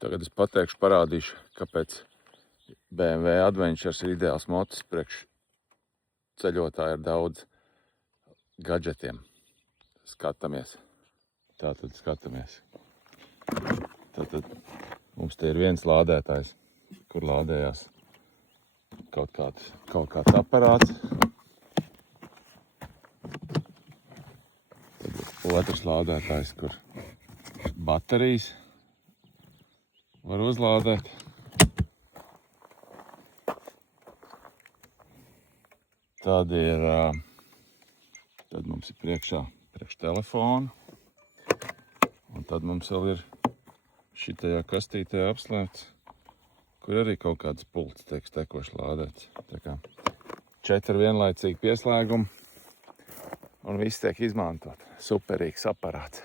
Tagad es parādīšu, kāpēc BMW Adventures ir ideāls motis priekš ceļotāji ar daudz gadžetiem. Skatāmies. Tātad skatāmies. Tātad mums te ir viens lādētājs, kur lādējās kaut kāds aparāts. Tad otrs lādētājs, kur baterijas var uzlādēt. Tad mums ir priekš telefona. Un tad mums vēl ir šitajā kastītē apslēpts, kur arī kaut kāds pults tiek tekoši lādēts. Tā kā 4 vienlaicīgi pieslēgumi un viss tiek izmantot. Superīgs aparāts.